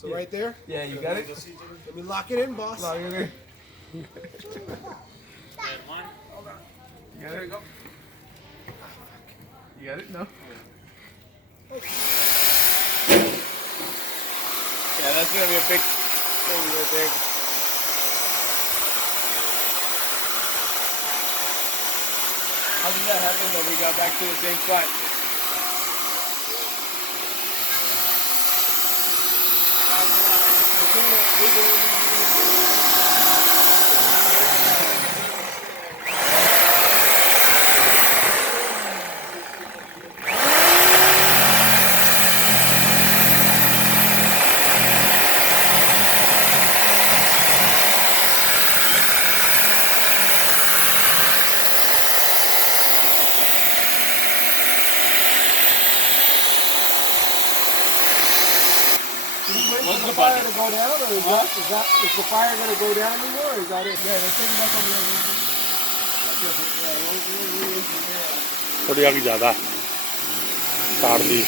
So right there. Yeah, you got it? Let me lock it in, boss. Lock it in. One, hold on. You got it? You got it? No? Yeah, that's gonna be a big thing right there. How did that happen that we got back to the same spot? Sonra bu When's the fire to go down, or is that, is that is the fire gonna go down anymore? Or is that it? Yeah, let's take it back over there. ਥੋੜੀ ਅੱਗ ਜ਼ਿਆਦਾ ਤਾਰ ਦੀ